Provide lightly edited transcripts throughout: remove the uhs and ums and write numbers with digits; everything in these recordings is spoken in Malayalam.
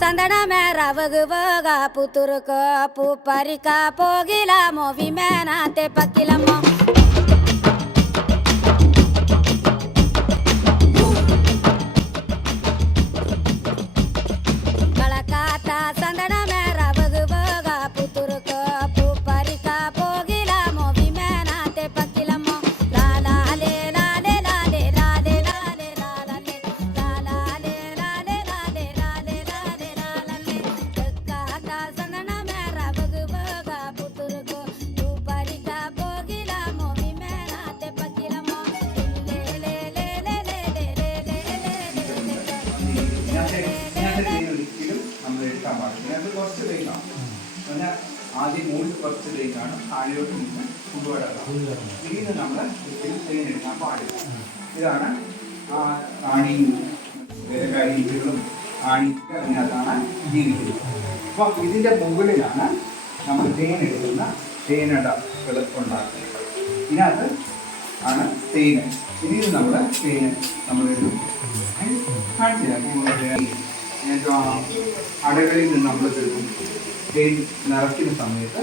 ಸಂದಣ ಮೇರ ವಗುವಾಗ ಪುತುರುಕ ಪು ಪರಿಕ ಪೋಗಿಲ ಮೋವಿ ಮೇನಾತೆ ಪಕ್ಕಿಲಮ್ಮ ಕಳಕಾತ ಸಂದಣ ಮೇರ ವಗುವಾಗ ಪುತುರುಕ ಪು ಪರಿಕ ಪೋಗಿಲ ಮೋವಿ ಮೇನಾತೆ ಪಕ್ಕಿಲಮ್ಮ ಲಾಲಾಲೆ ಲಾಲೆ ಲಾಲೆ ಲಾಲೆ ಲಾಲೆ ಲಾಲೆ ಲಾಲೆ ಲಾಲೆ ಲಾಲೆ ಲಾಲೆ ಲಾಲೆ ಲಾಲೆ ಕಕ್ಕಾತ ಸಂದಣ ಮೇರ ವಗುವಾಗ ಪುತುರುಕ ಪು ಪರಿಕ ಪೋಗಿಲ ಮೋವಿ ಮೇನಾತೆ ಪಕ್ಕಿಲಮ್ಮ ಲೇ ಲೇ ಲೇ ലേ ലേ ലേ ലേ ഒരിക്കലും നമ്മൾ എടുക്കാൻ പാടില്ല. അത് കുറച്ച് തേക്കാണ്. എന്നാൽ ആദ്യം മുകളിൽ കുറച്ച് തേക്കാണ്, താഴോട്ട് നിന്ന് കൊണ്ടുവരാം. ഇതിന് നമ്മൾ ഒരിക്കലും തേൻ എടുക്കാൻ പാടില്ല. ഇതാണ് ആ റാണിയും വേലക്കാരികളും റാണിക്ക് അതിനകത്താണ് ജീവിക്കുന്നത്. അപ്പോൾ ഇതിൻ്റെ മുകളിലാണ് നമ്മൾ തേൻ എടുക്കുന്ന തേനടകൾ ഉണ്ടാക്കുന്നത്. ഇതിനകത്ത് ആണ് തേന്. ഇതിൽ നമ്മൾ തേന് നമ്മളൊരു അടകളിൽ നിന്ന് നമ്മൾ തീർക്കും. തേൻ നിറയ്ക്കുന്ന സമയത്ത്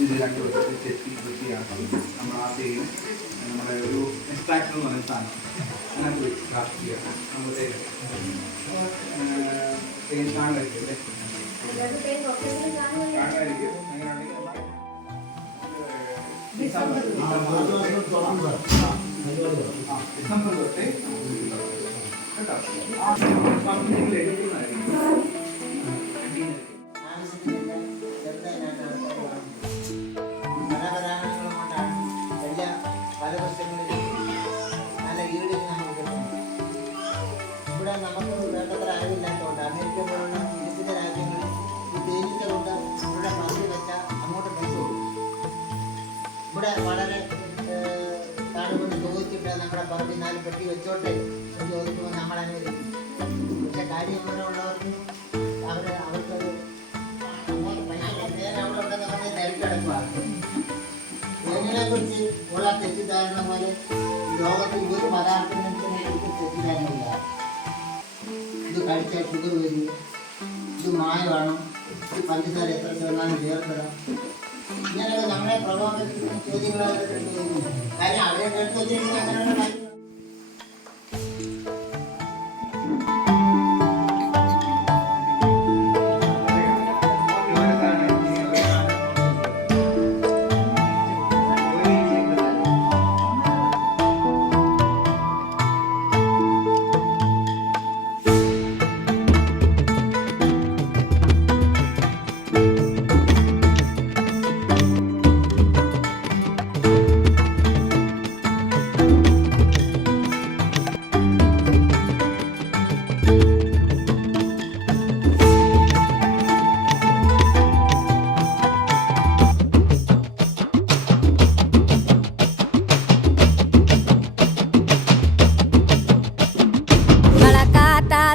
ഇത് രണ്ട് വർഷത്തിൽ ചെത്തി വൃത്തിയാക്കി നമ്മൾ ആ തേൻ നമ്മുടെ ഒരു എക്സ്ട്രാക്ടർ എന്ന് പറയുന്ന സാധനം അതിനകത്ത് വെച്ച് കാസ്റ്റ് ചെയ്യണം. നമ്മൾ തേൻ കാണാതിരിക്കും ഡിസംബർ തൊട്ടേ പല വർഷങ്ങളിലും നല്ല ഈടിന് നമുക്ക് കിട്ടുന്നു. ഇവിടെ നമുക്ക് വേണ്ടത്ര അറിവില്ലാത്തതുകൊണ്ട് അമേരിക്ക പോലുള്ള വികസിത രാജ്യങ്ങളിൽ ഈ തേനീച്ച കൊണ്ട് ഇവിടെ പന്തി വെച്ചാൽ അങ്ങോട്ട് പൈസ കൊടുക്കും. ഇവിടെ വളരെ താഴെ ചോദിച്ചിട്ട് നമ്മുടെ പറമ്പിൽ 4 പെട്ടി വെച്ചോട്ടെ എന്ന് ചോദിക്കുമ്പോൾ നമ്മൾ അനുവദിക്കും. പക്ഷെ കാര്യം ഉള്ളവർക്ക് അവർക്കത് അങ്ങോട്ട് പൈസ തേൻ അവിടെ ഉണ്ടെന്ന് പറഞ്ഞ് തിരക്കിടക്കുവാണ്. തേനിനെ കുറിച്ച് ഉള്ള തെറ്റിദ്ധാരണ പോലെ ലോകത്തിൽ ഒരു പദാർത്ഥത്തിനെ കുറിച്ച് തെറ്റിദ്ധാരണയില്ല. ഇത് കഴിച്ചാൽ ഷുഗർ വരും, ഇത് മായമാണ്, ഇത് പഞ്ചസാര എത്ര ശതമാനം ചേർത്തതാണ്, ഇങ്ങനെയൊക്കെ നമ്മളെ പ്രലോഭനത്തിന് ചോദ്യങ്ങളാണ്. കാര്യം അവരെ കേട്ട് അങ്ങനെയുള്ള കാര്യം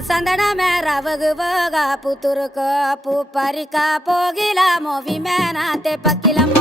ಸಂದಣ ಮೇರ ವಗುವಾಗ ಪುತುರುಕ ಪು ಪರಿಕ ಪೋಗಿಲ ಮೋವಿ ಮೇನಾತೆ ಪಕ್ಕಿಲಮ್ಮ